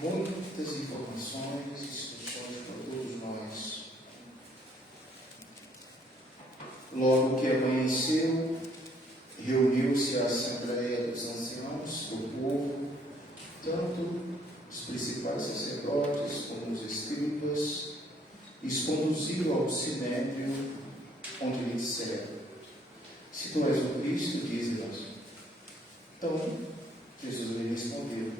muitas informações, instruções para todos nós. Logo que amanheceu, reuniu-se a Assembleia dos Anciãos do povo, tanto os principais sacerdotes como os escribas, e os conduziram ao sinédrio, onde lhe disseram: se tu és o Cristo, dize-nos. Então, Jesus lhe respondeu: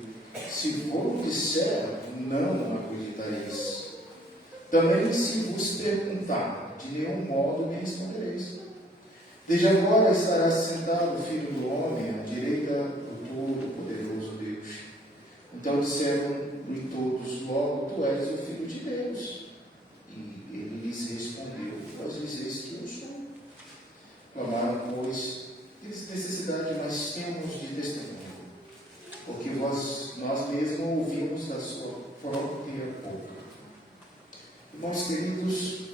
se vos disser, não acreditareis. Também se vos perguntar, de nenhum modo me respondereis. Desde agora estará sentado o Filho do Homem à direita do Todo-Poderoso Deus. Então disseram-lhe todos: logo tu és o Filho de Deus. E ele lhes respondeu: vós dizeis que eu sou. Clamaram, pois, necessidade nós temos de testemunho, porque nós mesmos ouvimos da sua própria boca. Irmãos queridos,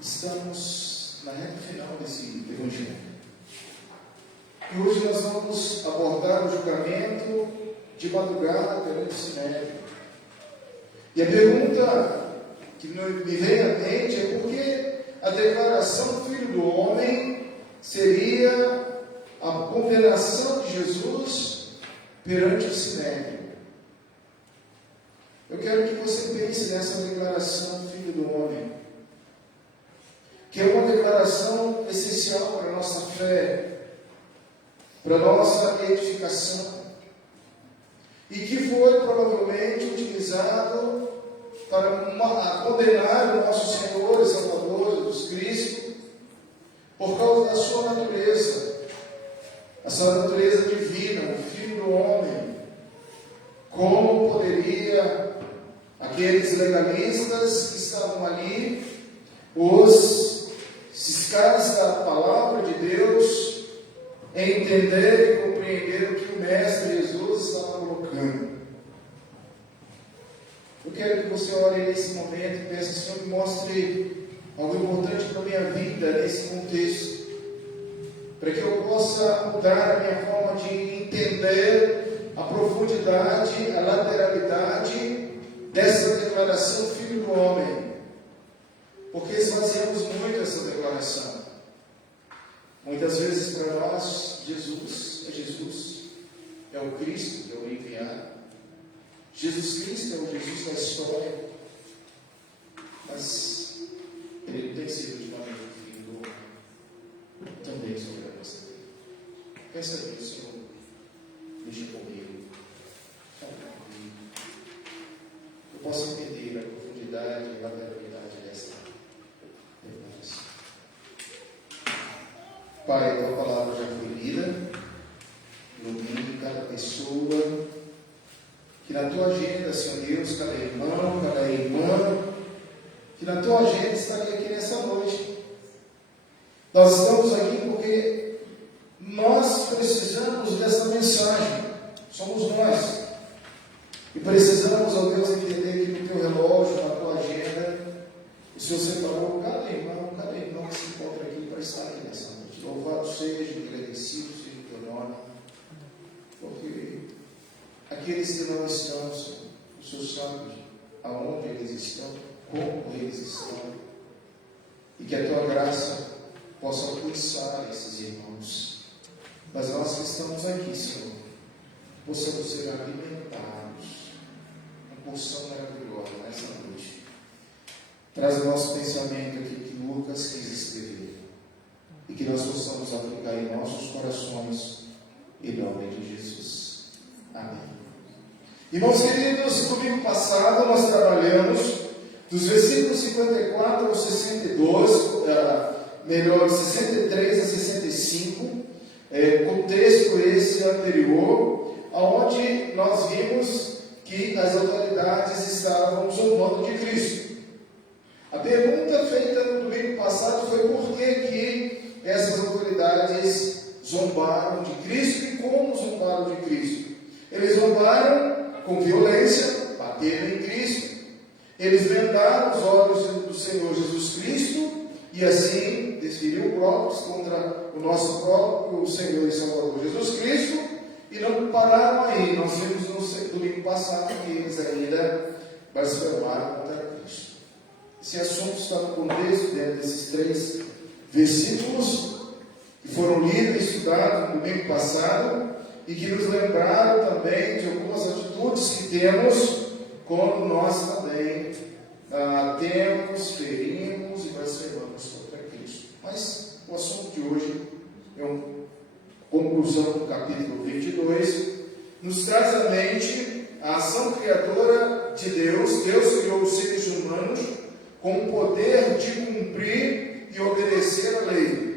estamos na reta final desse evangelho. E hoje nós vamos abordar o julgamento de madrugada perante o sinédrio. E a pergunta que me vem à mente é por que a declaração Filho do Homem seria a condenação de Jesus perante o sinédrio. Eu quero que você pense nessa declaração Filho do Homem, que é uma declaração essencial para a nossa fé, para a nossa edificação, e que foi provavelmente utilizado para condenar o nosso Senhor e Salvador Jesus Cristo por causa da sua natureza, a sua natureza divina, o Filho do Homem. Como poderia aqueles legalistas que estavam ali, esses caras da palavra de Deus, entender e compreender o que o Mestre Jesus estava colocando? Eu quero que você ore nesse momento e peça: Senhor, me mostre algo importante para a minha vida nesse contexto, para que eu possa mudar a minha forma de entender a profundidade, a lateralidade dessa declaração Filho do Homem, porque esvaziamos muito essa declaração. Muitas vezes para nós, Jesus, é o Cristo, é o enviado. Jesus Cristo é o Jesus da história, mas Ele não tem sido de maneira Filho do Homem também sobre a nossa vida. Pensa nisso, Senhor. Deixa comigo. Eu posso entender a profundidade e a lateralidade dessa declaração. Pai, a tua palavra já foi lida. Ilumine cada pessoa. Que na tua agenda, Senhor Deus, cada irmão, cada irmã, que na tua agenda estaria aqui nessa noite. Nós estamos aqui porque nós precisamos dessa mensagem. Somos nós. E precisamos, ó Deus, entender que no teu relógio, na tua agenda, o Senhor separou cada irmão que se encontra aqui para estar aqui nessa noite. Louvado seja, agradecido seja o teu nome, porque aqueles que não estão, Senhor, o Senhor sabe aonde eles estão, como eles estão, e que a tua graça possa alcançar esses irmãos. Mas nós que estamos aqui, Senhor, possamos ser alimentados com porção maravilhosa nessa noite. Traz o nosso pensamento aqui que Lucas quis escrever, e que nós possamos aplicar em nossos corações, em nome de Jesus. Amém. Irmãos queridos, domingo passado nós trabalhamos dos versículos 54 ao 62, de 63 a 65, contexto esse anterior, onde nós vimos que as autoridades estavam zombando de Cristo. A pergunta feita no domingo passado foi por que essas autoridades zombaram de Cristo e como zombaram de Cristo. Eles zombaram com violência, bateram em Cristo. Eles vendaram os olhos do Senhor Jesus Cristo e assim desferiu próprios contra o nosso próprio Senhor e Salvador Jesus Cristo. E não pararam aí. Nós vimos no domingo passado que eles ainda blasfemaram contra Cristo. Esse assunto está no contexto dentro desses 3 versículos que foram lidos e estudados no domingo passado e que nos lembraram também de algumas atitudes que temos quando nós também temos, ferimos e blasfemamos contra Cristo. Mas o assunto de hoje é uma conclusão do capítulo 22, nos traz à mente a ação criadora de Deus. Deus criou os seres humanos com o poder de cumprir e obedecer a lei.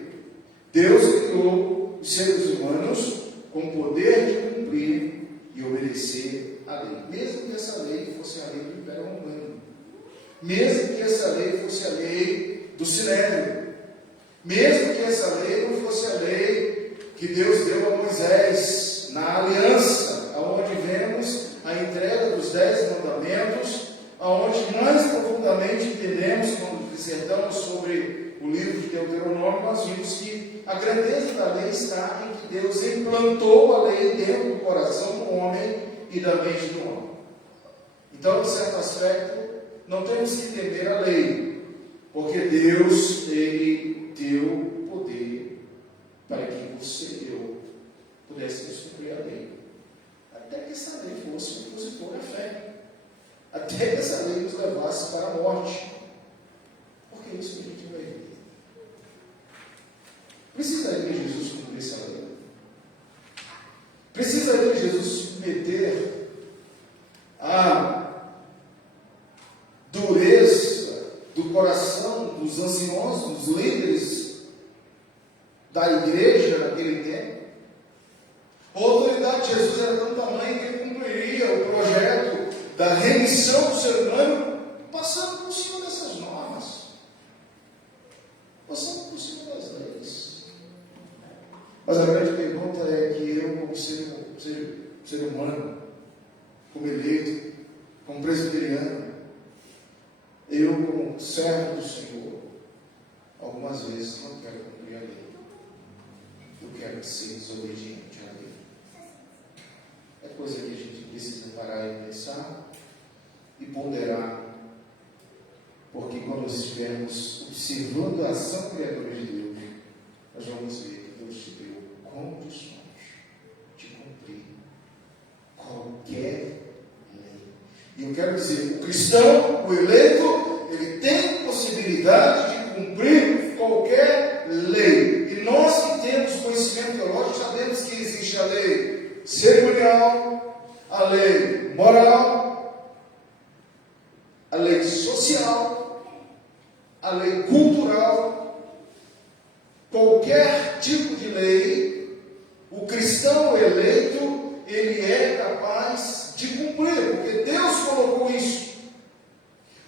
Deus criou os seres humanos com o poder de cumprir e obedecer a lei, mesmo que essa lei fosse a lei do Império Romano, mesmo que essa lei fosse a lei do Sinédrio, mesmo que essa lei não fosse a lei que Deus deu a Moisés na aliança, aonde vemos a entrega dos 10 mandamentos, aonde mais profundamente entendemos, quando dissertamos sobre o livro de Deuteronômio, nós vimos que a grandeza da lei está em que Deus implantou a lei dentro do coração do homem e da mente do homem. Então, em certo aspecto, não temos que entender a lei, porque Deus, Ele deu poder para que você e eu pudéssemos cumprir a lei. Até que essa lei fosse opositora à fé. Até que essa lei nos levasse para a morte. Porque é isso que a gente vai ver. Precisaria Jesus cumprir essa lei? Precisaria Jesus submeter a dureza do coração dos anciãos, dos líderes da igreja naquele tempo? A autoridade de Jesus era tão tamanho que ele cumpriria o projeto da remissão do ser humano passando por cima dessas normas, passando por cima das leis. Mas a grande pergunta é que eu, como ser humano, como eleito, como presbiteriano, eu, como servo do Senhor, algumas vezes não quero cumprir a lei. Eu quero ser desobediente à lei. É coisa que a gente precisa parar e pensar e ponderar, porque quando nós estivermos observando a ação criadora de Deus, nós vamos ver que Deus te deu condições de cumprir qualquer lei. E eu quero dizer, o cristão, o eleito, ele tem possibilidade de cumprir qualquer lei. E nós que temos conhecimento teológico sabemos que existe a lei cerimonial, a lei moral, a lei social, a lei cultural. Qualquer tipo de lei, o cristão eleito, ele é capaz de cumprir, porque Deus colocou isso,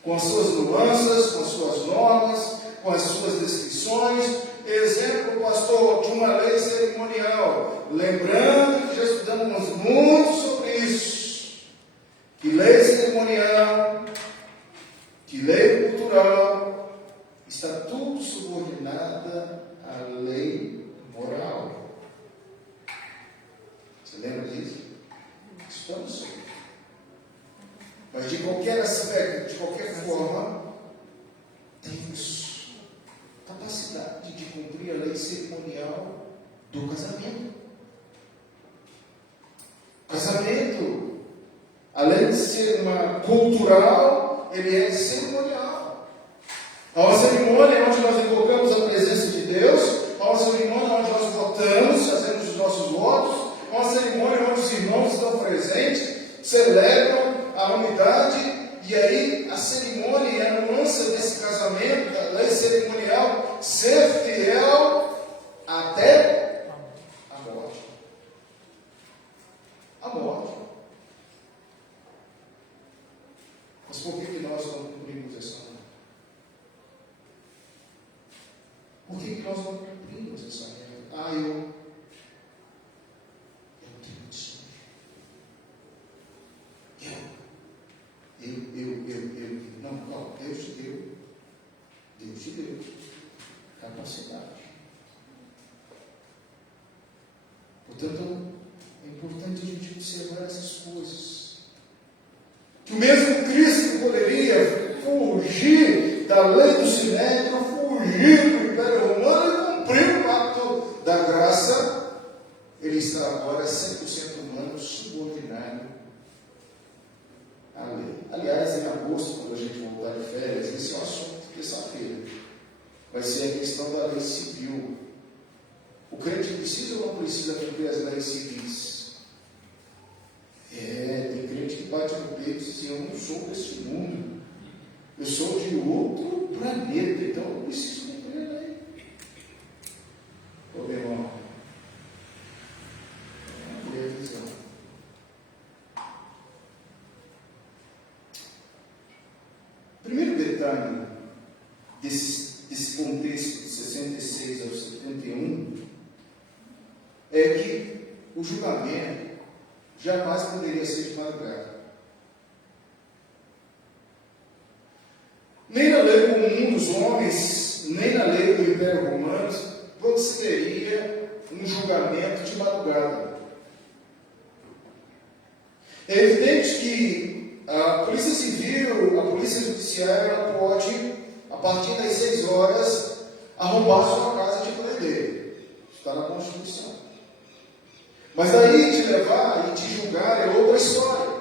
com as suas nuances, com as suas normas, com as suas descrições. Exemplo, pastor, de uma lei cerimonial. Lembrando que já estudamos muito sobre isso. Que lei cerimonial, que lei cultural, está tudo subordinada à lei moral. Você lembra disso? Estamos sobre. Mas de qualquer aspecto, de qualquer forma, temos capacidade de cumprir a lei cerimonial do casamento. Casamento, além de ser uma cultural, ele é cerimonial. Há uma cerimônia onde nós invocamos a presença de Deus, há uma cerimônia onde nós votamos, fazemos os nossos votos, há uma cerimônia onde os irmãos estão presentes, celebram a unidade. E aí, a cerimônia e a nuance desse casamento, da lei cerimonial, ser fiel até a morte. A morte. Mas por que nós não cumprimos essa lei? Por que nós não cumprimos essa lei? Eu tenho sonho. Não, Deus te deu capacidade. Portanto, é importante a gente observar essas coisas. Que o mesmo Cristo poderia fugir da lei do sinédrio, fugir do Império Romano e cumprir o pacto da graça, ele está agora 100% humano, subordinado à lei. Aliás, em agosto, quando a gente voltar de férias, esse é o assunto de terça-feira. Vai ser a questão da lei civil. O crente precisa ou não precisa cumprir as leis civis? Tem crente que bate no peito e diz assim: eu não sou desse mundo, eu sou de outro planeta, então eu preciso cumprir a lei. Ô meu irmão, é a visão. Primeiro detalhe desse contexto de 66 ao 71 é que o julgamento jamais poderia ser de madrugada. Nem na lei comum dos homens, nem na lei do Império Romano, procederia um julgamento de madrugada. É evidente que a Polícia Civil, a Polícia Judiciária, ela pode, a partir das 6 horas, arrombar sua casa e te prender. Está na Constituição. Mas daí te levar e te julgar é outra história.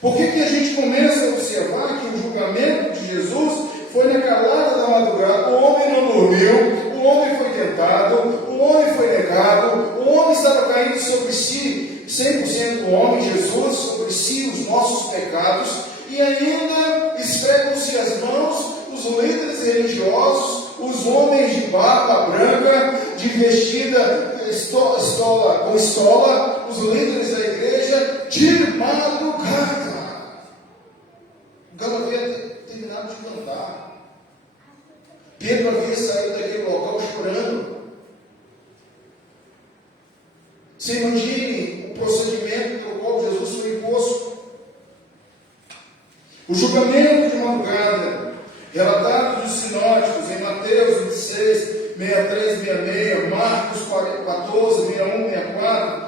Por que a gente começa a observar que o julgamento de Jesus foi na calada da madrugada? O homem não dormiu, o homem foi tentado, o homem foi negado, o homem estava caindo sobre si, 100% homem, Jesus, sobre si os nossos pecados, e ainda esfregam-se as mãos os líderes religiosos, os homens de barba branca, de vestida com estola, os líderes da igreja, de madrugada. O galo havia terminado de cantar. Pedro havia saído daquele local chorando. Você imagine o procedimento pelo qual Jesus foi imposto. O julgamento de madrugada, relatado dos sinóticos em Mateus 26, 63, 66, Marcos 14, 61, 64,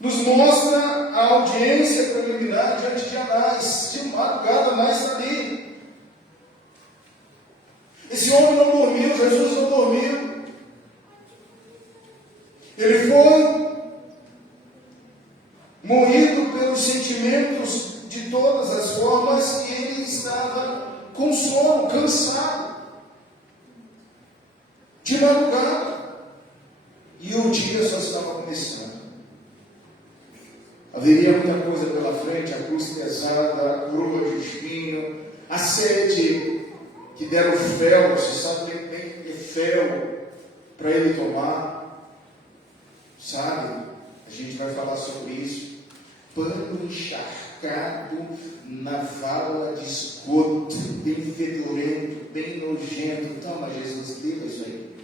nos mostra a audiência preliminar diante de Anás. De madrugada, Anás está ali. Esse homem não dormiu, Jesus não dormiu. Ele foi moído pelos sentimentos de todas as formas e ele estava com sono, cansado. De madrugada. E o dia só estava começando. Haveria muita coisa pela frente, a cruz pesada, a coroa de espinho, a sede que deram fel, você sabe que tem que ter fel para ele tomar. Sabe? A gente vai falar sobre isso. Pano encharcado na vala de esgoto, bem fedorento, bem nojento. Toma, Jesus, beba isso aí.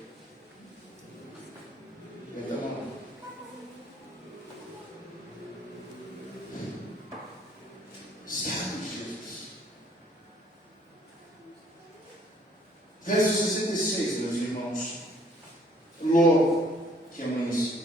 Então, sabe, Jesus. Verso 66, meus irmãos. Logo que amanheceu.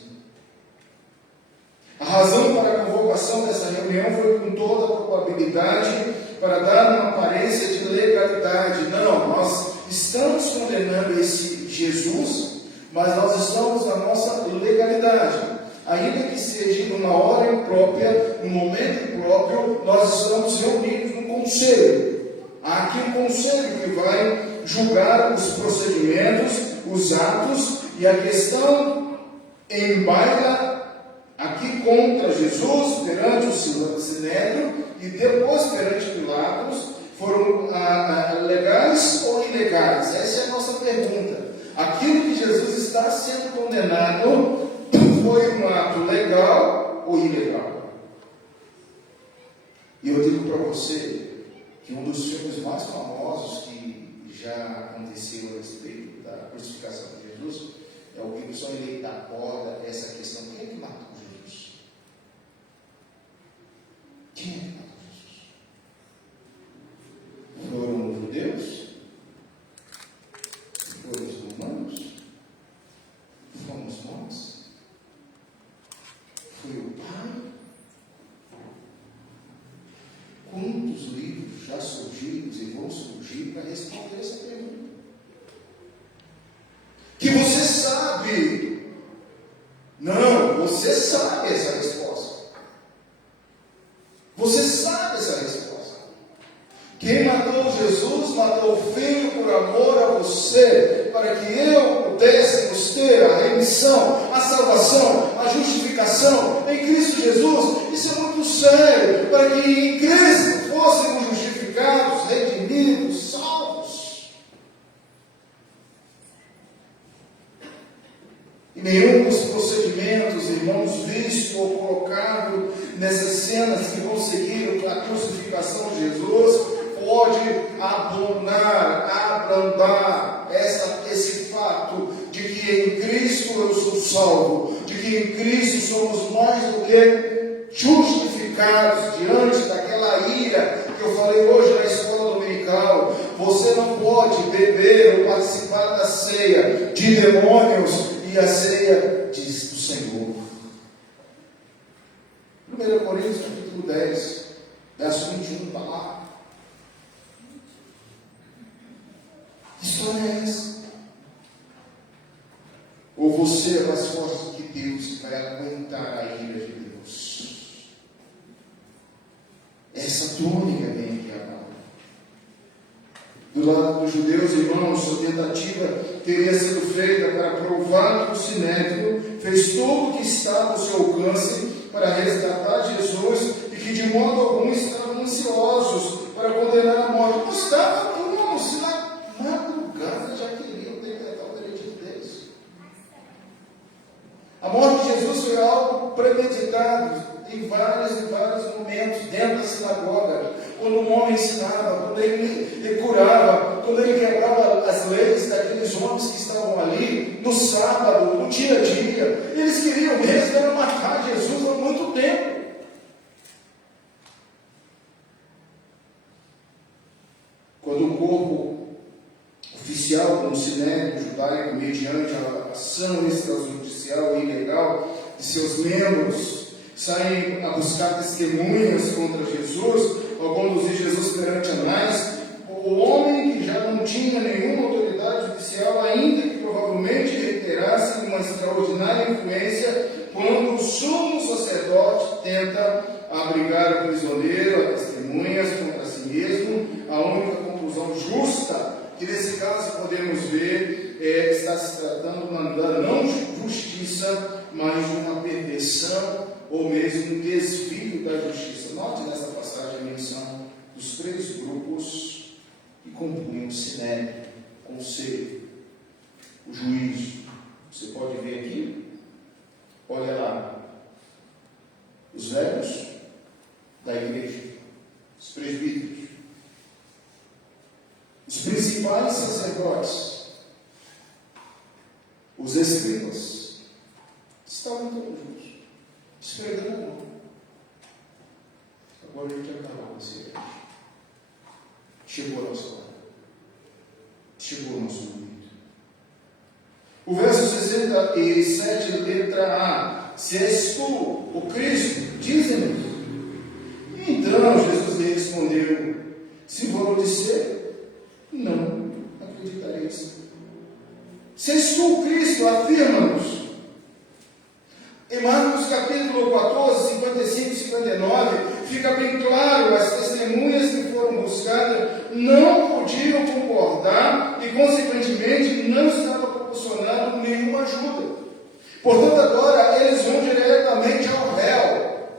A razão para a convocação dessa reunião foi com toda a probabilidade para dar uma aparência de legalidade. Não, nós estamos condenando esse Jesus, mas nós estamos na nossa legalidade. Ainda que seja numa hora imprópria, num momento impróprio, nós estamos reunidos no conselho. Há aqui um conselho que vai julgar os procedimentos, os atos, e a questão embaila aqui contra Jesus perante o Sinédrio e depois perante Pilatos. Foram legais ou ilegais? Essa é a nossa pergunta. Aquilo que Jesus está sendo condenado foi um ato legal ou ilegal? E eu digo para você que um dos filmes mais famosos que já aconteceu a respeito da crucificação de Jesus é o Gibson, ele aborda essa questão. Quem é que matou Jesus? Quem é que matou Jesus? Foram os judeus? Foram os romanos? Fomos nós? Foi o Pai? muitos livros já surgidos e vão surgir para responder essa pergunta. Que você sabe. Não, você sabe essa resposta. Você sabe essa resposta. Quem matou Jesus, matou o Filho por amor a você, para que eu pudéssemos ter a remissão, a salvação, a justificação em Cristo Jesus. Isso é muito sério, para que em Cristo fôssemos justificados, redimidos, salvos. E nenhum dos procedimentos, irmãos, visto ou colocado nessas cenas que vão seguir a crucificação de Jesus, pode abrandar esse fato de que em Cristo eu sou salvo, de que em Cristo somos mais do que justificados diante daquela ira que eu falei hoje na escola dominical. Você não pode beber ou participar da ceia de demônios e a ceia do Senhor. 1 Coríntios capítulo 10, verso 21, está lá. Que história é essa? Ou você é mais forte que Deus e vai aguentar a ira de Deus? Essa tônica vem aqui agora. Do lado dos judeus, irmãos, sua tentativa teria sido feita para provar que o Sinédrio fez tudo o que estava ao seu alcance para resgatar Jesus e que de modo algum estavam ansiosos para condenar a morte. Não estava como se na madrugada já queriam decretar o veredito deles. A morte de Jesus foi algo premeditado em vários momentos dentro da sinagoga, quando um homem ensinava, quando ele curava, quando ele quebrava as leis daqueles homens que estavam ali, no sábado, no dia a dia. Eles queriam mesmo era matar Jesus há muito tempo. Quando o corpo oficial, como o Sinédrio judaico, mediante a ação extrajudicial e ilegal de seus membros, saem a buscar testemunhas contra Jesus, ao conduzir Jesus perante Anás, o homem que já não tinha nenhuma autoridade judicial, ainda que provavelmente reiterasse uma extraordinária influência, quando o sumo sacerdote tenta abrigar o prisioneiro a testemunhas contra si mesmo, a única conclusão justa, que nesse caso podemos ver, está se tratando da não justiça, mas de uma perversão ou mesmo um desvio da justiça. Note nessa passagem a menção dos 3 grupos que compunham o Sinédrio, o conselho, o juízo. Você pode ver aqui, olha lá, os velhos da igreja, os presbíteros, os principais sacerdotes, os escribas, estavam todos juntos, esfregando a mão. Agora a gente acabou com esse igreja. Chegou a nossa hora. Chegou o nosso momento. O verso 67, letra A. Se és tu, o Cristo, dize-nos. Então Jesus lhe respondeu: se vou disser, não acreditareis. Se és tu, o Cristo, afirma-nos. Em Marcos capítulo 14, 55 e 59, fica bem claro, as testemunhas que foram buscadas não podiam concordar e, consequentemente, não estavam proporcionando nenhuma ajuda. Portanto, agora eles vão diretamente ao réu.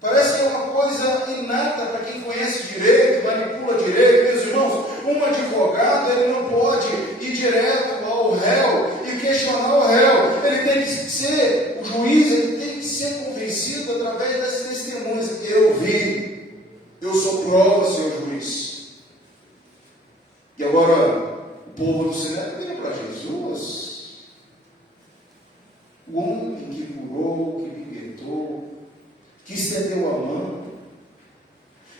Parece que é uma coisa inata para quem conhece direito, manipula direito. Meus irmãos, um advogado, ele não pode ir direto ao réu e questionar o réu. Ele tem que ser, o juiz, ele tem que ser convencido através das testemunhas. Eu vi, eu sou prova, senhor juiz. E agora, o povo do Sinédrio vira para Jesus. O homem que curou, que libertou, que estendeu a mão,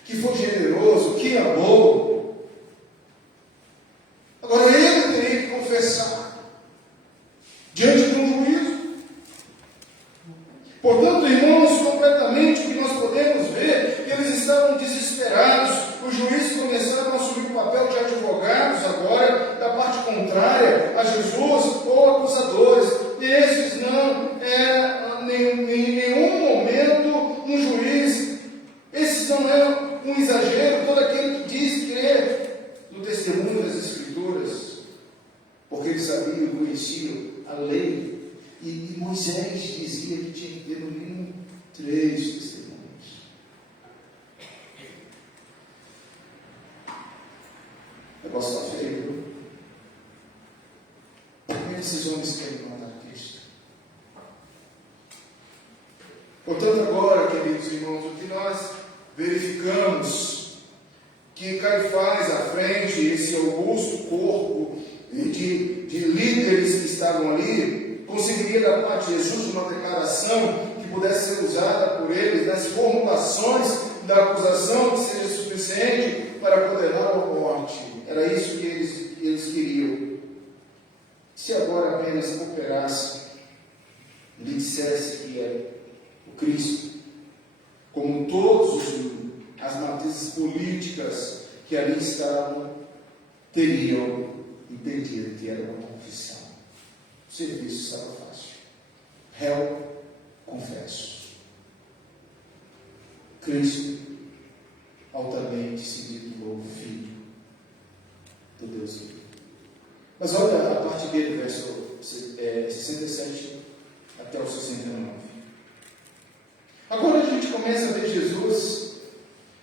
que foi generoso, que amou. Agora ele teria que confessar diante de um juízo. Portanto, irmãos, completamente o que nós podemos ver, eles estavam desesperados. não é um exagero todo aquele que diz crer no testemunho das Escrituras, porque eles sabiam, conheciam a lei, e Moisés dizia que tinha que ter no mínimo 3 testemunhos. O negócio está feio, viu? Por que esses homens querem matar Cristo? Portanto, agora, queridos irmãos, o que nós verificamos que Caifás, à frente, esse augusto corpo de líderes que estavam ali, conseguiria da parte de Jesus uma declaração que pudesse ser usada por eles nas formulações da acusação que seja suficiente para condená-lo à morte. Era isso que eles queriam. Se agora apenas cooperasse, lhe dissesse que é o Cristo, como todas as matrizes políticas que ali estavam, teriam entendido que era uma confissão. O serviço estava fácil. Réu, confesso. Cristo altamente se titulou Filho do Deus vivo. Mas olha a parte dele, verso 67 até o 69. Agora a gente começa a ver Jesus,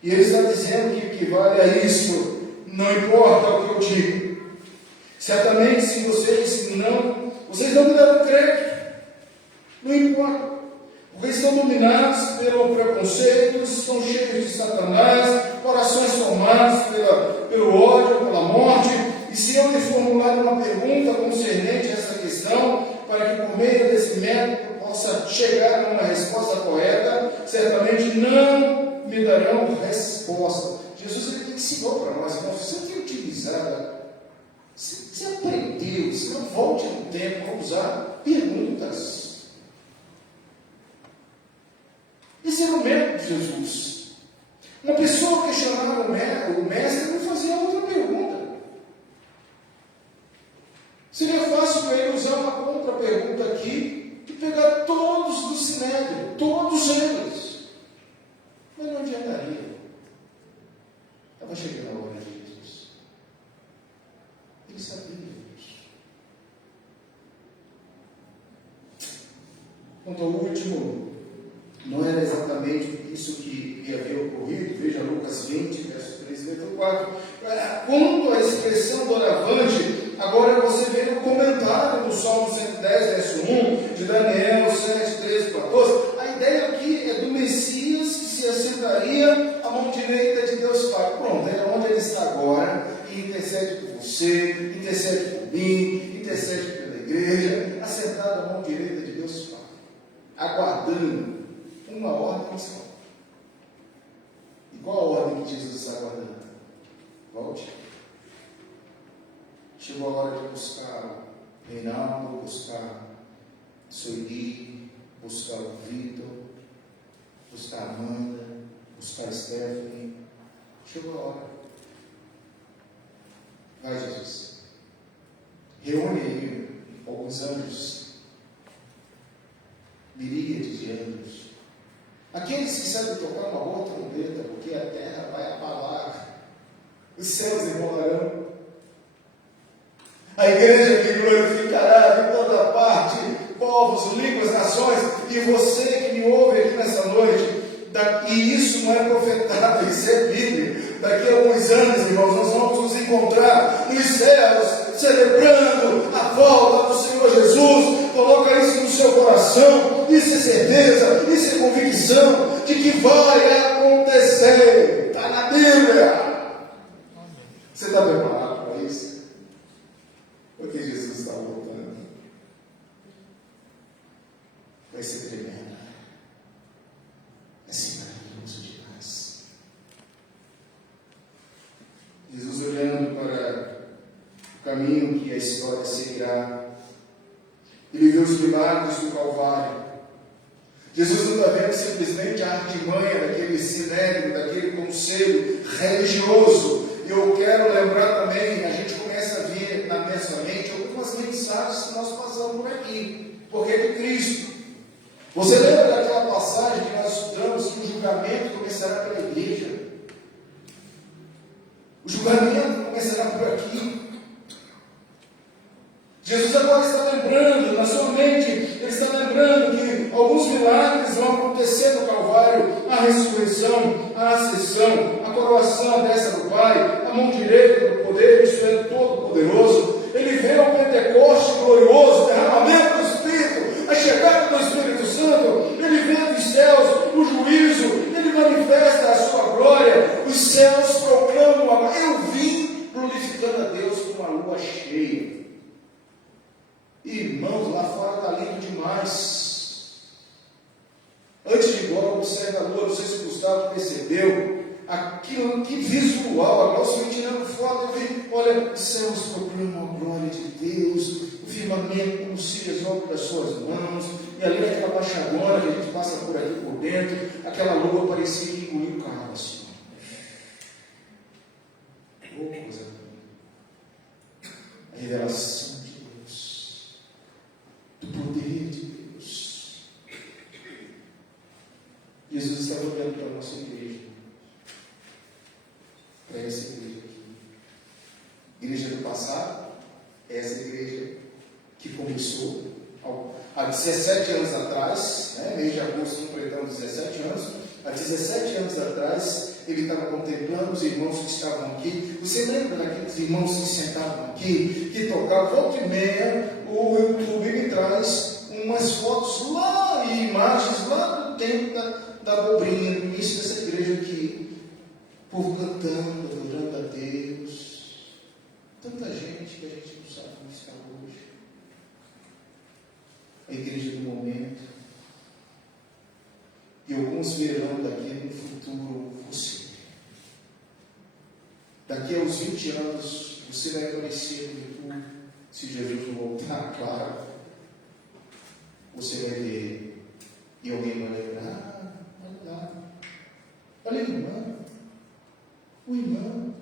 e ele está dizendo que o que vale é isso, não importa o que eu digo. Certamente, se vocês não me deram crédito, não importa, porque estão dominados pelo preconceito, estão cheios de Satanás, corações tomados pelo ódio, pela morte. E se eu lhe formular uma pergunta concernente a essa questão, para que por meio desse método possa chegar a uma resposta correta, certamente não me darão resposta. Jesus ele ensinou para nós, irmãos, você tem utilizado, você aprendeu, você não volte no tempo a usar perguntas. Esse era o método de Jesus. Uma pessoa questionava o mestre e fazia outra pergunta. Seria fácil para ele usar uma contra-pergunta aqui e pegar todos do Sinédrio, todos eles. Mas não adiantaria. Estava chegando a hora de Jesus. Ele sabia disso. Quanto ao último, não era exatamente isso que ia haver ocorrido. Veja Lucas 20, verso 3 e 4. Quanto à expressão doravante, agora você vê no comentário do Salmo 110, verso 1, de Daniel 7, 13 e 14. A ideia aqui é do Messias que se assentaria à mão direita de Deus Pai. Pronto, é onde ele está agora, e intercede por você, intercede por mim, intercede pela igreja, assentado à mão direita de Deus Pai, aguardando uma ordem só. E qual a ordem que Jesus está aguardando? Volte. Chegou a hora de buscar Reinaldo, buscar Sueli, buscar o Vitor, buscar a Amanda, buscar a Stephanie. Chegou a hora. Vai, Jesus. Reúne aí alguns anjos, miríades de anjos. Aqueles que sabem tocar uma boa trombeta, porque a terra vai abalar, os céus enrolarão. A igreja me glorificará de toda parte, povos, línguas, nações, e você que me ouve aqui nessa noite, e isso não é profetado, isso é Bíblia. Daqui a alguns anos, irmãos, nós vamos nos encontrar nos céus, celebrando a volta do Senhor Jesus. Coloca isso no seu coração, isso é certeza, isso é convicção de que vai acontecer. Está na Bíblia. Você está preparado para isso? Porque Jesus está voltando. Vai ser tremendo. Vai ser maravilhoso demais. Jesus olhando para o caminho que a história seguirá. Ele vê os milagres do Calvário. Jesus não está vendo simplesmente a artimanha daquele sinédrio, daquele conselho religioso. E eu quero lembrar também, a gente começa a ver na nossa mente algumas mensagens que nós passamos por aqui. Porque é de Cristo. Você lembra daquela passagem que nós estudamos, que o julgamento do começará pela igreja. O julgamento começará por aqui. Jesus agora está lembrando, na sua mente, ele está lembrando que alguns milagres vão acontecer no Calvário: a ressurreição, a ascensão, a coroação à destra do Pai, a mão direita do poder, isto é, do Todo-Poderoso. Ele vê o Pentecoste glorioso, o derramamento do Espírito, a chegada do Espírito Santo. Ele vê dos céus o juízo, ele manifesta a sua glória. Os céus proclamam: eu vim glorificando a Deus com a lua cheia. Irmãos, lá fora está lindo demais. Antes de ir embora, observe a lua. Não sei se o Gustavo percebeu. Aquilo, que visual. Agora, se eu tirando foto, eu vi, olha, os céus proclamam a glória de Deus, o firmamento como se resolve das suas mãos, e ali aquela baixadona que a gente passa por aqui por dentro, aquela lua parecia que engoliu o carro assim. Oh, coisa linda. A revelação de Deus, do poder de Deus. Jesus estava olhando para a nossa igreja, para essa igreja aqui. Igreja do passado, essa igreja que começou há 17 anos atrás, mês de agosto completamos 17 anos. Há 17 anos atrás, ele estava contemplando os irmãos que estavam aqui. Você lembra daqueles irmãos que sentavam aqui, que tocavam? Volta e meia, o YouTube me traz umas fotos lá e imagens lá do tempo da abobrinha, do início dessa igreja aqui. O povo cantando, adorando a Deus. Tanta gente que a gente não sabe como está hoje. A igreja do momento. E alguns verão daqui no futuro você. Daqui a uns 20 anos, você vai conhecer o YouTube. Se Jesus voltar, claro. Você vai ver. E alguém vai lembrar: olha lá. Olha a irmã. O irmão.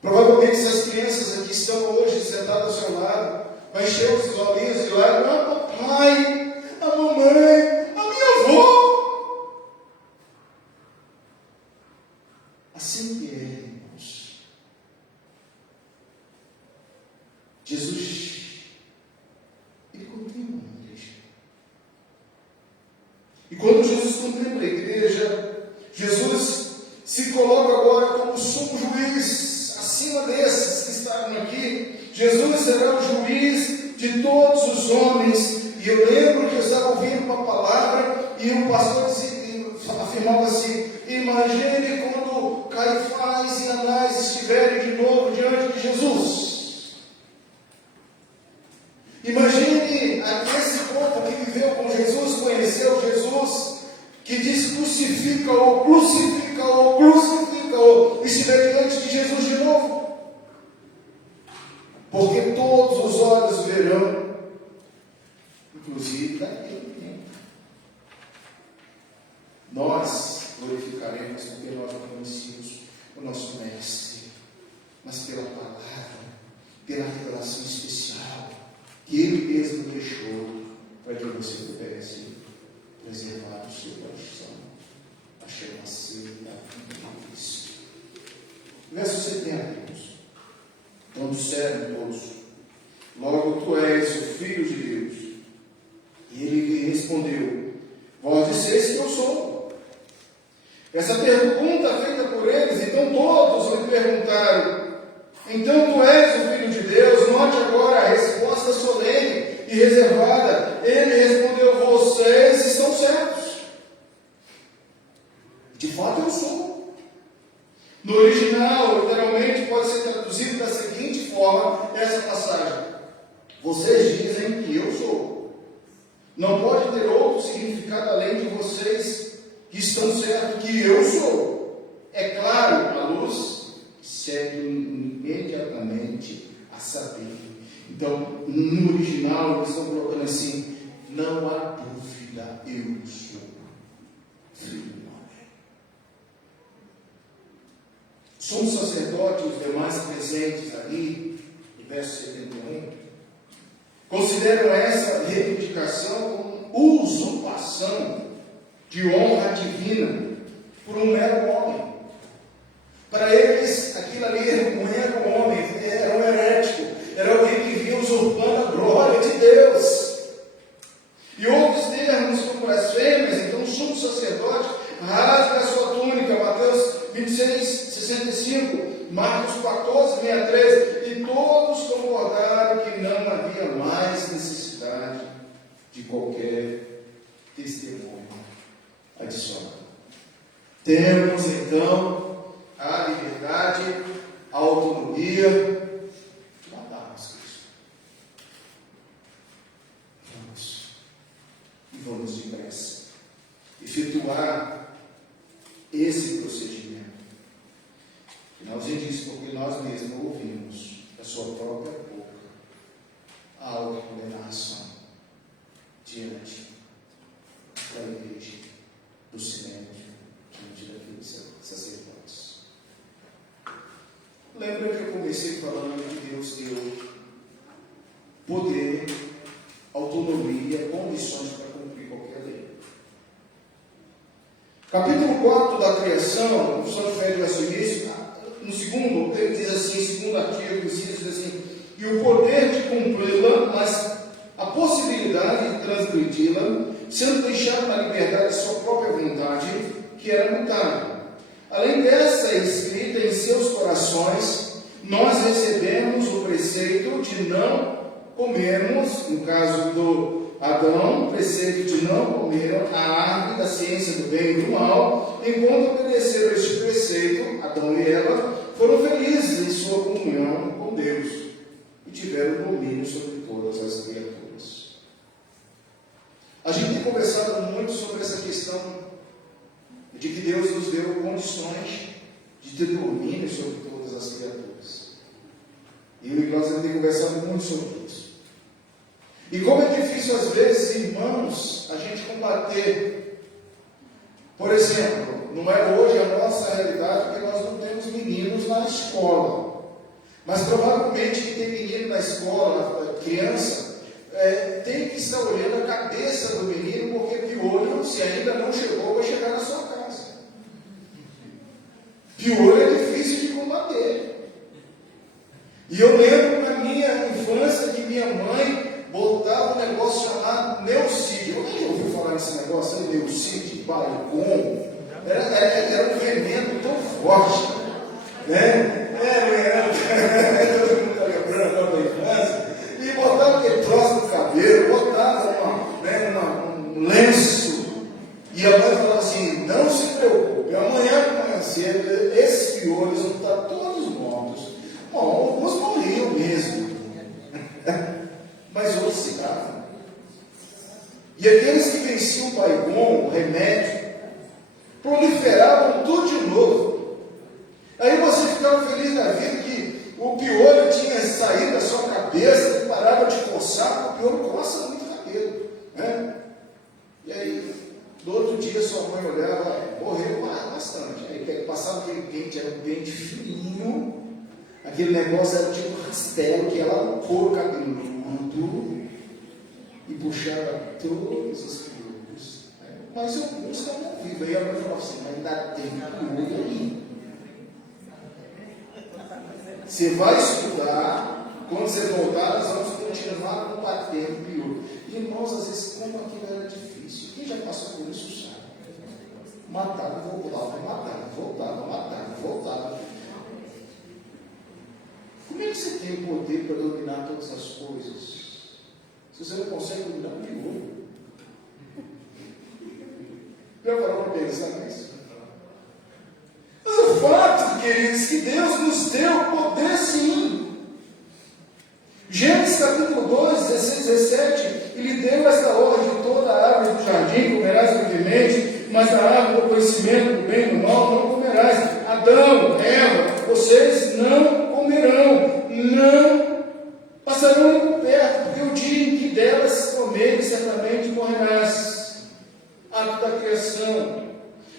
Provavelmente, se as crianças aqui estão hoje sentadas ao seu lado, vai encher os olhinhos de lá: ah, papai, a mamãe, a minha avó. Assim que é, irmãos. Jesus, ele contempla a igreja. E quando Jesus contempla a igreja, Jesus se coloca agora como sumo juiz acima desses que estavam aqui. Jesus será o juiz de todos os homens. E eu lembro que eu estava ouvindo uma palavra e o pastor afirmava assim: imagine quando Caifás e Anás estiverem de novo diante de Jesus. Imagine esse povo que viveu com Jesus, conheceu Jesus, que diz: crucifica-o, crucifica-o, crucifica-o, e estiver diante de Jesus de novo. Porque todos os olhos verão, inclusive daquele tempo. Nós glorificaremos porque nós não conhecemos o nosso Mestre, mas pela palavra, pela revelação especial que Ele mesmo deixou para que você pudesse preservar o seu coração, a chama santa de Cristo. Verso 70. Então disseram todos: logo tu és o Filho de Deus. E ele lhe respondeu: vós disseis que eu sou. Essa pergunta feita por eles, então todos lhe perguntaram: então tu és o Filho de Deus? Note agora a resposta solene e reservada. Ele respondeu: vocês estão certos. De fato eu sou. No original, literalmente, pode ser traduzido da seguinte forma, essa passagem: vocês dizem que eu sou. Não pode ter outro significado além de vocês que estão certos que eu sou. É claro, a luz segue imediatamente a saber. Então, no original, eles estão colocando assim: não há dúvida, eu sou Filho. Sumo sacerdote e os demais presentes ali, no verso 71, consideram essa reivindicação como usurpação de honra divina. por um mero homem. Para eles, aquilo ali não era um homem, era um herético, era alguém que vinha usurpando a glória de Deus. E outros termos como blasfêmias, então o sumo sacerdote rasga a sua túnica, Mateus 26, 65, Marcos 14, 63, e todos concordaram que não havia mais necessidade de qualquer testemunho adicional. Temos então a liberdade, a autonomia de matarmos Cristo. Vamos depressa efetuar esse procedimento. Finalzinho disso, porque nós mesmos ouvimos da sua própria boca a autocondenação diante da igreja, do Sinédrio, diante daqueles sacerdotes. Lembra que eu comecei falando que Deus deu poder, autonomia, condições para cumprir qualquer lei. Capítulo 4 da criação, o Santo Fé verso início, no segundo, ele diz assim, segundo artigo, diz assim, e o poder de cumpri-la, mas a possibilidade de transgredi-la, sendo deixado na liberdade de sua própria vontade, que era mutável. Além dessa escrita em seus corações, nós recebemos o preceito de não comermos, no caso do Adão, o preceito de não comer a árvore da ciência do bem e do mal, enquanto obedeceram este preceito, Adão e Eva foram felizes em sua comunhão com Deus e tiveram domínio sobre todas as criaturas. A gente tem conversado muito sobre essa questão de que Deus nos deu condições de ter domínio sobre todas as criaturas. E nós temos conversado muito sobre isso. E como é difícil às vezes, irmãos, a gente combater. Por exemplo, não é hoje a nossa realidade porque nós não temos meninos na escola. Mas provavelmente quem tem menino na escola, criança, tem que estar olhando a cabeça do menino, porque piolho, se ainda não chegou, vai chegar na sua casa. Piolho é difícil de combater. E eu lembro na minha infância que minha mãe botava um negócio chamado Neucídio. Alguém já ouviu falar nesse negócio aí? Neucídio, Baigon. Era um veneno tão forte, né? Todo mundo está lembrando da infância. E botava aquele troço no cabelo, botava um lenço. E a mãe falava assim: não se preocupe, amanhã de manhã cedo, esses piolhos vão estar todos mortos. Bom, alguns morriam mesmo. Mas outros ficavam. E aqueles que venciam o Baigon, o remédio, proliferavam tudo de novo. Aí você ficava feliz da vida que o piolho tinha saído da sua cabeça e parava de coçar, porque o piolho coça muito cabelo, né? E aí, no outro dia, sua mãe olhava, morreu bastante. Aí passava aquele pente, era um pente fininho, aquele negócio era tipo rastelo, que ela couro cabeludo e puxava todos os piolhos. Mas alguns estavam vivos. Aí a mãe falava assim: mas ainda tem piolho aí. Você vai estudar, quando você voltar, nós vamos continuar combatendo piolho. Irmãos, às vezes, como aquilo era difícil. Quem já passou por isso sabe. Matava, voltava, matava, voltava, matava, voltava. Como é que você tem o poder para dominar todas as coisas, se você não consegue dominar o piolho? Já parou para pensar nisso? Mas o fato, queridos, que Deus nos deu poder sim. Gênesis capítulo 2, 16, 17, e lhe deu esta ordem: de toda a árvore do jardim comerás livremente, mas da árvore do conhecimento do bem e do mal não comerás. Adão, Eva, vocês não comerão, não passarão nem por perto, porque o dia em que delas comerem, certamente morrerás. Ato da criação.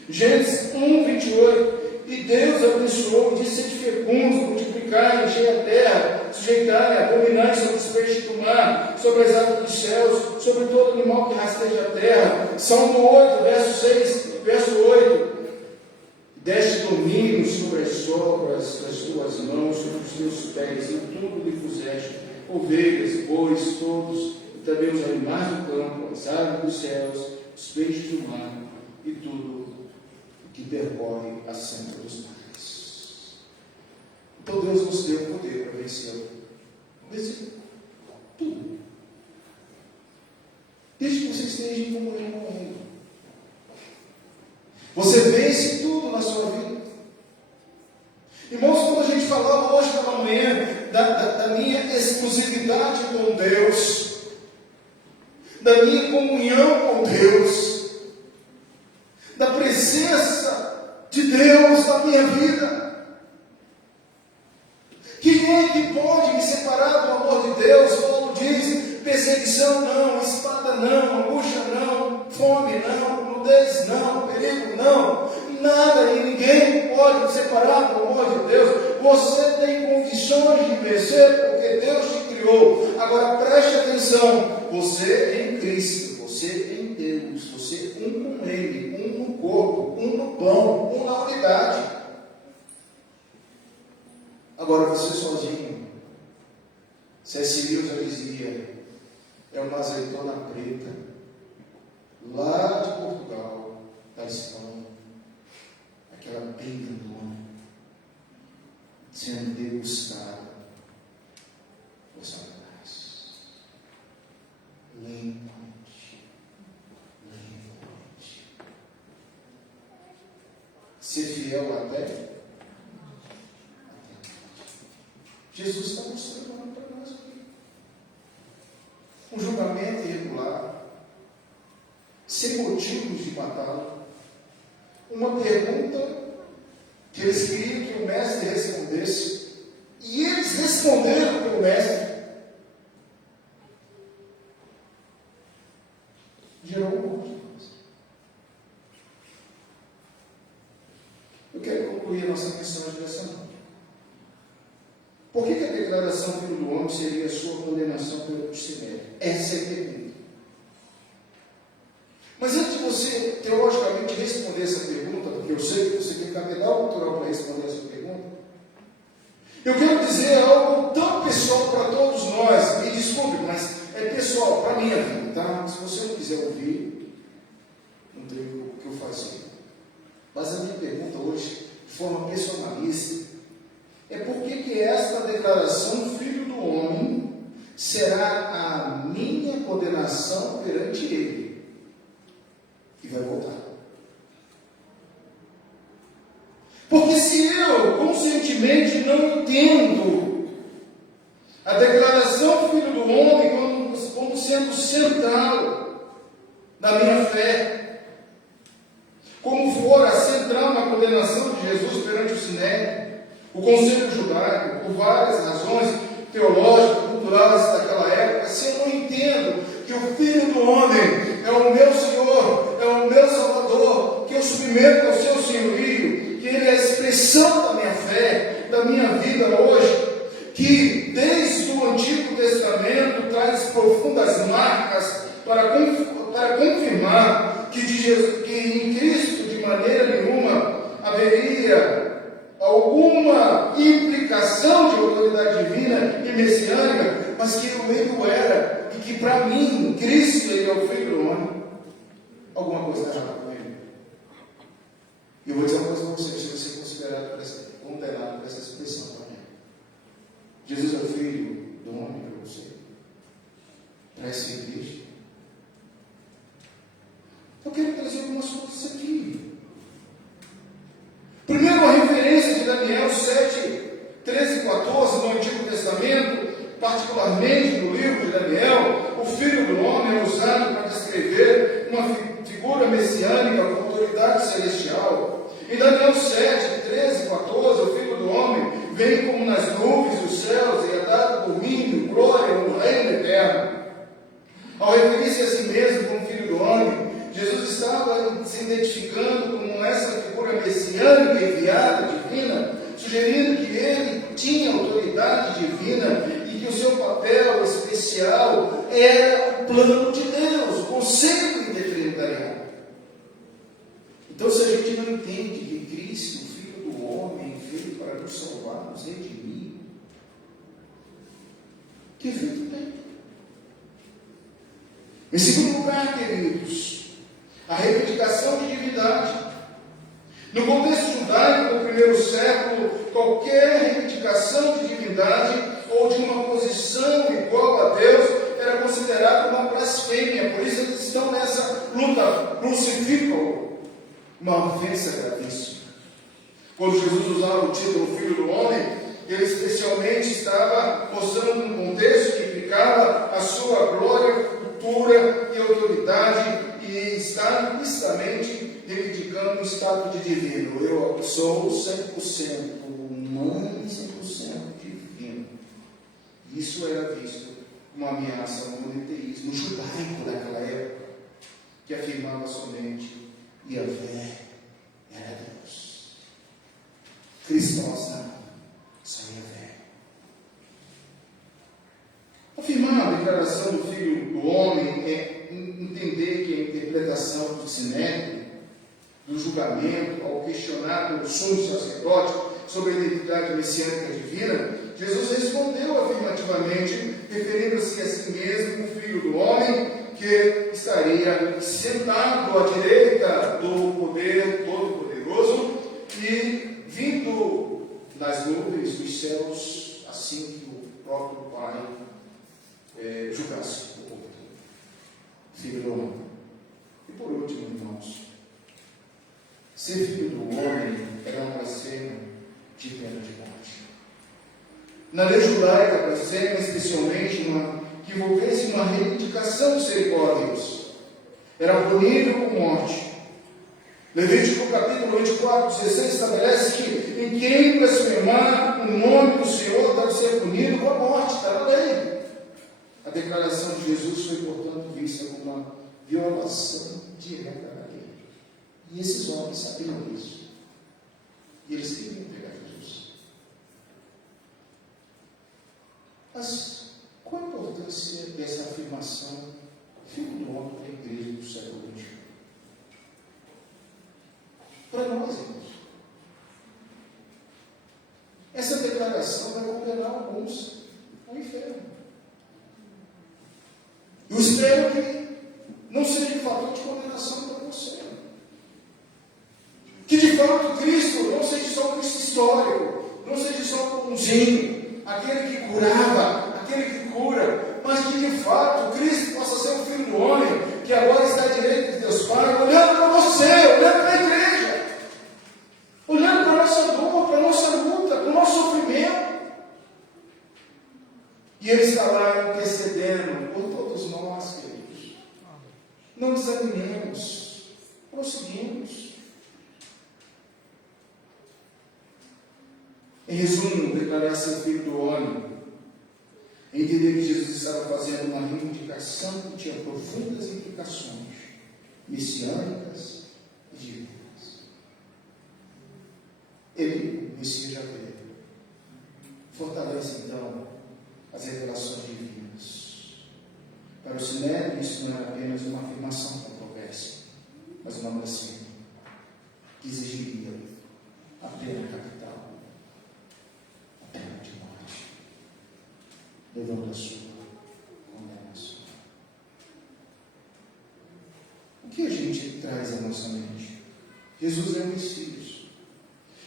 Gênesis 1, 28. E Deus abençoou e disse: sede fecundos, multiplicai, enchei a terra, sujeitai, dominai sobre os peixes do mar, sobre as aves dos céus, sobre todo animal que rasteja a terra. Salmo 8, verso 6, verso 8. domínio sobre as sobras das tuas mãos, sobre os teus pés, e tudo lhe puseste, ovelhas, bois, todos, e também os animais do campo, as aves dos céus, os peixes do mar, e tudo que percorre a senda dos mares. Então Deus nos deu o poder para vencer tudo. Desde que você esteja em comunhão com Ele. Você vence tudo na sua vida. Irmãos, quando a gente falava hoje pela manhã da minha exclusividade com Deus, da minha comunhão com Deus, da presença de Deus na minha vida. Quem é que pode me separar do amor de Deus? Paulo diz: perseguição não, espada não, angústia não, fome não, nudez não, perigo não, nada e ninguém pode me separar do amor de Deus. Você tem condições de vencer porque Deus te criou. Agora preste atenção, você em Cristo, você em Deus, você um com Ele, um no corpo, um no pão, um na unidade. Agora você sozinho, C.S. Lewis já dizia, é uma azeitona preta, lá de Portugal, da Espanha, aquela bem grandona, sendo degustada por Satanás. Lentamente, lentamente. Ser fiel até. Jesus está mostrando para nós aqui. Um julgamento irregular, sem motivos de matá-lo. Uma pergunta que eles queriam que o mestre respondesse, e eles responderam para o mestre. Gerou um monte de coisa. Eu quero concluir a nossa mensagem dessa noite. Por que a declaração filho do homem seria a sua condenação pelo Sinédrio? Essa é a pergunta. Mas antes de você, teologicamente, responder essa pergunta, porque eu sei que você tem capital cultural para responder essa pergunta, eu quero dizer algo tão pessoal para todos nós. Me desculpe, mas é pessoal para a minha vida, tá? Se você não quiser ouvir, não tem o que eu fazer. Mas a minha pergunta hoje, de forma personalista, é por que esta declaração, filho do homem, será a minha condenação perante ele. E vai voltar. Porque se eu, conscientemente, não entendo a declaração filho do homem como sendo central na minha fé, como for a central na condenação de Jesus perante o Sinédrio, o conselho judaico, por várias razões teológicas, culturais daquela época, se eu não entendo que o Filho do Homem é o meu Senhor, é o meu Salvador, que eu submeto ao seu senhorio, que Ele é a expressão da minha fé, da minha vida hoje, que desde o Antigo Testamento traz profundas marcas para confirmar que em Cristo, de maneira nenhuma, haveria alguma implicação de autoridade divina e messiânica, mas que ele o era, e que para mim, Cristo, ele é o Filho do Homem. Alguma coisa está errada com ele. E eu vou dizer uma coisa para você, se você é condenado por essa expressão também. Jesus é o Filho do Homem para você, para essa igreja. Eu quero trazer algumas coisas aqui. Primeiro, uma referência de Daniel 7, 13 e 14, no Antigo Testamento, particularmente no livro de Daniel, o Filho do Homem é usado para descrever uma figura messiânica com autoridade celestial. Em Daniel 7, 13 e 14, o Filho do Homem vem como nas nuvens dos céus e é dado domínio, glória, no reino eterno. Ao referir-se a si mesmo como Filho do Homem, Jesus estava se identificando como essa figura messiânica enviada, divina, sugerindo que ele tinha autoridade divina e que o seu papel especial era o plano de Deus, o conselho interpretarial. Então, se a gente não entende que Cristo, o Filho Em segundo lugar, queridos, a reivindicação de divindade. No contexto judaico do primeiro século, qualquer reivindicação de divindade ou de uma posição igual a Deus era considerada uma blasfêmia. Por isso eles estão nessa luta, crucificam, uma ofensa gravíssima. Quando Jesus usava o título Filho do Homem, ele especialmente estava mostrando um contexto que implicava a sua glória, cultura e autoridade, e está implicitamente reivindicando o estado de divino. Eu sou 100% humano e 100% divino. Isso era visto como uma ameaça ao monoteísmo judaico daquela época, que afirmava somente Yahvé era Deus. Cristós não, só Yahvé. Afirmar a declaração do Filho do Homem é entender que a interpretação do Sinédrio, do julgamento, ao questionar pelo sumo sacerdote sobre a identidade messiânica divina, Jesus respondeu afirmativamente, referindo-se a si mesmo como Filho do Homem, que estaria sentado à direita do poder todo-poderoso e vindo nas nuvens dos céus, assim que o próprio Pai julgasse o povo. Filho do Homem. E por último, irmãos, ser filho do homem era uma blasfêmia de pena de morte. Na lei judaica, a blasfêmia, especialmente que envolvesse uma reivindicação de ser igual a Deus, era punível com morte. Levítico capítulo 24, 16 estabelece que em quem blasfemar o nome do Senhor deve ser punido com a morte, está na lei. A declaração de Jesus foi, portanto, vista como uma violação direta da lei. E esses homens sabiam disso. E eles queriam pegar Jesus. Mas qual a importância dessa afirmação, Filho do Homem, da igreja do século XXI? Para nós, irmãos, essa declaração vai condenar alguns ao inferno. Eu espero que não seja de fator de condenação para você. Que de fato Cristo não seja só um Cristo histórico, não seja só um gênio, aquele que curava, aquele que cura, mas que de fato Cristo possa ser o Filho do Homem, que agora está à direita de Deus Pai, olhando para você, olhando para a igreja, olhando para a nossa dor, para a nossa luta, para o nosso sofrimento. E Ele está lá intercedendo por todos nós, queridos. Não desanimemos, prosseguimos. Em resumo, declarar ser filho do homem, entender que Jesus estava fazendo uma reivindicação que tinha profundas implicações messiânicas e divinas. Ele, o Messias, já veio. Fortalece, então, as revelações divinas. Para o Sinédrio, isso não era apenas uma afirmação controversa, mas uma blasfêmia que exigiria a pena capital, a pena de morte, levando a sua condenação. O que a gente traz à nossa mente? Jesus é o Messias.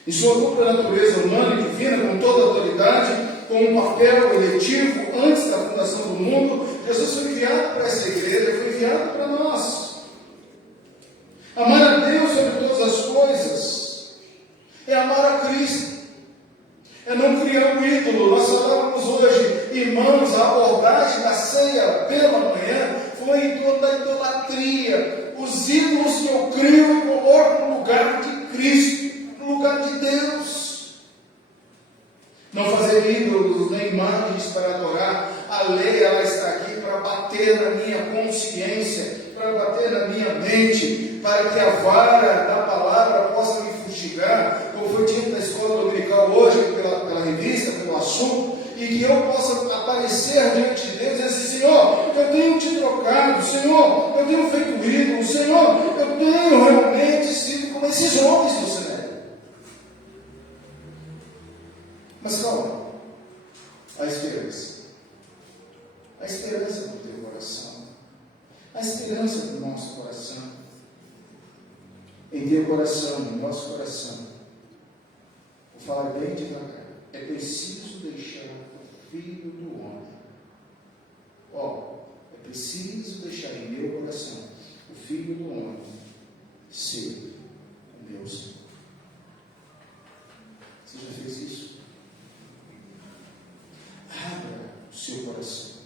Em sua dupla natureza humana e divina, com toda a autoridade, com um papel eletivo antes da fundação do mundo, Jesus foi enviado para essa igreja, foi enviado para nós. Amar a Deus sobre todas as coisas é amar a Cristo, é não criar um ídolo. Nós falávamos hoje, irmãos, a abordagem da ceia pela manhã foi em torno da idolatria, os ídolos que eu crio e coloco no lugar de Cristo, no lugar de Deus. Não fazer ídolos nem imagens para adorar. A lei, ela está aqui para bater na minha consciência, para bater na minha mente, para que a vara da palavra possa me fustigar, como foi dito na escola dominical hoje, pela revista, pelo assunto, e que eu possa aparecer diante de Deus e dizer assim: Senhor, eu tenho te trocado, Senhor, eu tenho feito ídolo, Senhor, eu tenho realmente sido como esses homens do Senhor. Mas calma, a esperança no teu coração, a coração, no nosso coração, vou falar bem devagar, é preciso deixar o Filho do Homem. É preciso deixar em meu coração o Filho do Homem ser o meu Senhor. Você já fez isso? Abra o seu coração.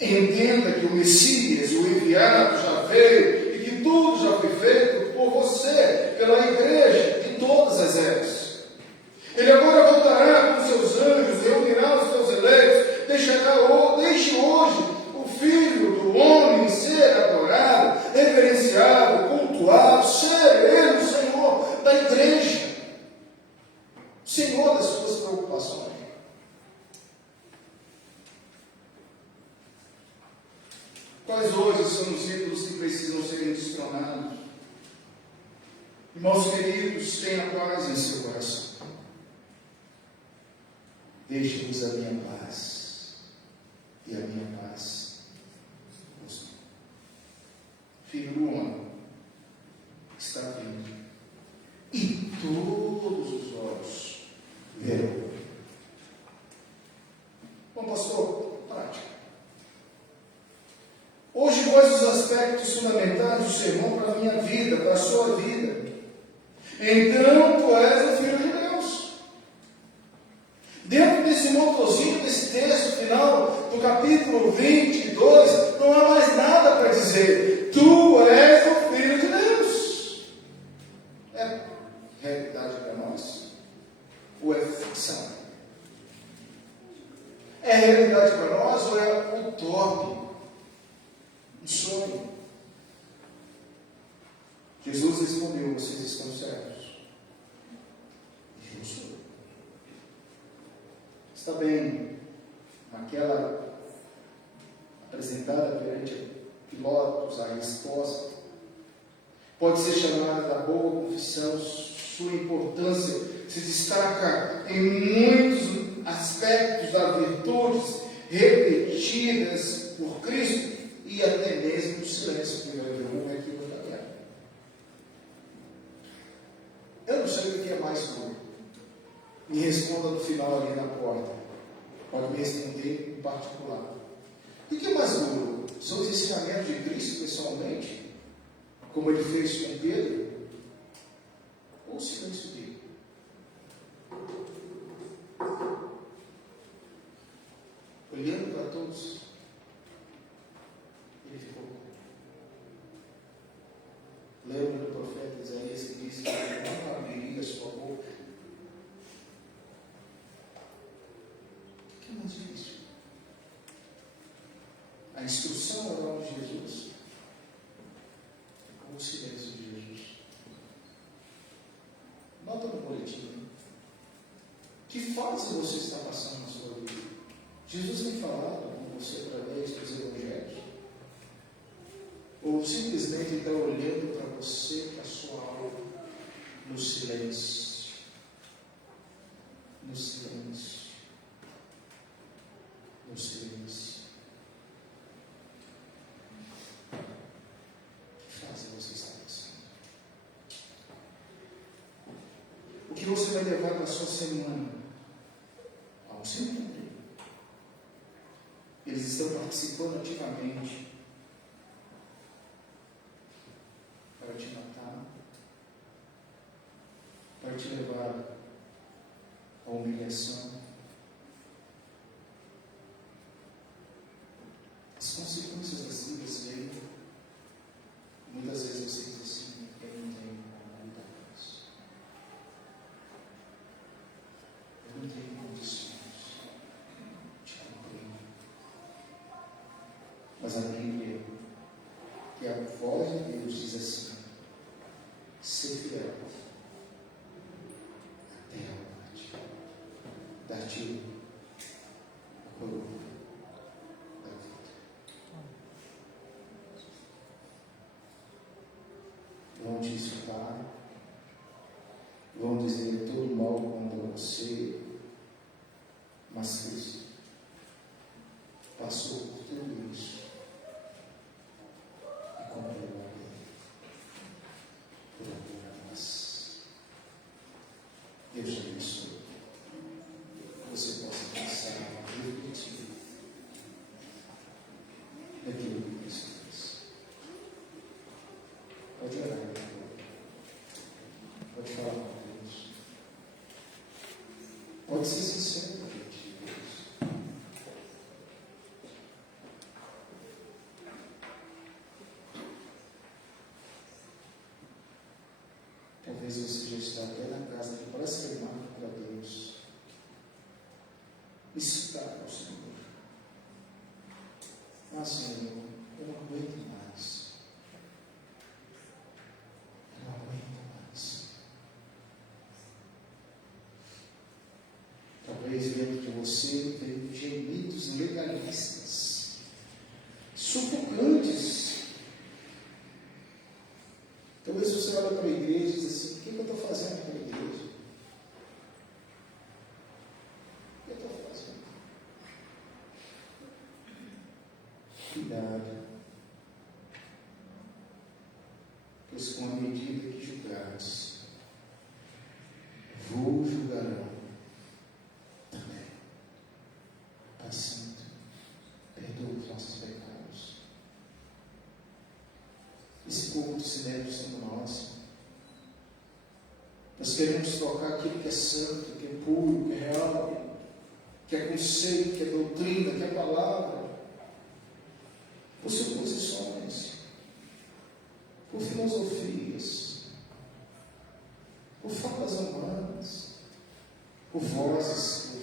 Entenda que o Messias, o enviado, já veio e que tudo já foi feito por você, pela igreja de todas as eras. Ele agora voltará com seus anjos, reunirá os seus eleitos, deixe hoje o Filho do Homem ser adorado, reverenciado, cultuado, ser Ele o Senhor da igreja, o Senhor das suas preocupações. Quais hoje são os ídolos que precisam serem destronados? Irmãos queridos, tenha paz em seu coração. Deixe-vos a minha paz, e a minha paz vos dou. Filho do Homem está vindo, e todos os olhos verão. Bom, pastor, prática. Hoje, quais os aspectos fundamentais do sermão para a minha vida, para a sua vida? Então, tu és o Filho de Deus. Dentro desse motorzinho, desse texto final, do capítulo 22, não há mais nada para dizer. Tu és o Filho de Deus. É realidade para nós? Ou é ficção? É realidade para nós ou é utópico? Um sonho? Jesus respondeu: vocês estão certos. Eu sou. Está bem, aquela apresentada perante Pilatos, a resposta pode ser chamada da boa confissão. Sua importância se destaca em muitos aspectos das virtudes repetidas por Cristo e até mesmo o silêncio que vai ver um aqui no tabernáculo. Eu não sei o que é mais duro. Me responda no final ali na porta. Pode me responder em particular. O que é mais duro? São os ensinamentos de Cristo pessoalmente, como ele fez com Pedro, ou o silêncio dele? Olhando para todos, ele ficou. Lembra do profeta Isaías que disse que ele não abriria a sua boca? O que é mais difícil? A instrução oral de Jesus ou o silêncio de Jesus? Nota no boletim. Que fase você está passando na sua vida? Jesus tem falado com você através dos evangelhos? Ou simplesmente está olhando para você, para a sua alma, no silêncio? No silêncio. No silêncio. Que fase você está passando? O que você vai levar na sua semana? Ao seu tempo. Eles estão participando ativamente para te matar, para te levar à humilhação. As consequências das vidas vêm. Muitas vezes você diz assim: eu não tenho como mudar isso. Eu não tenho condições. Te compreendo. Mas a Bíblia, que a voz de Deus diz assim: ser fiel até a morte, dar-te a coroa da vida. Vão te insultar, vão dizer todo mal contra você, mas Cristo passou por tudo isso e cumpriu a lei. Deus te abençoe. Que você possa pensar, refletir naquilo que Cristo fez. Pode orar, meu amor. Pode falar com Deus. Pode ser sincero diante de Deus. Talvez você já está até na casa de blasfemar para Deus. Incitar ao Senhor. Ah, Senhor, eu não aguento mais. Eu não aguento mais. Talvez dentro de você tenha gemidos legalistas, sufocantes. Talvez você olhe para a igreja e diz assim: o que eu estou fazendo para a igreja? O que eu estou fazendo? Cuidado, pois com a medida que julgares, vos julgarão também. Pai Santo, perdoa os nossos pecados. Esse povo de Sinédrio somos nós. Nós queremos trocar aquilo que é santo, que é puro, que é real, que é conceito, que é doutrina, que é palavra, por suposições, por filosofias, por falas humanas, por vozes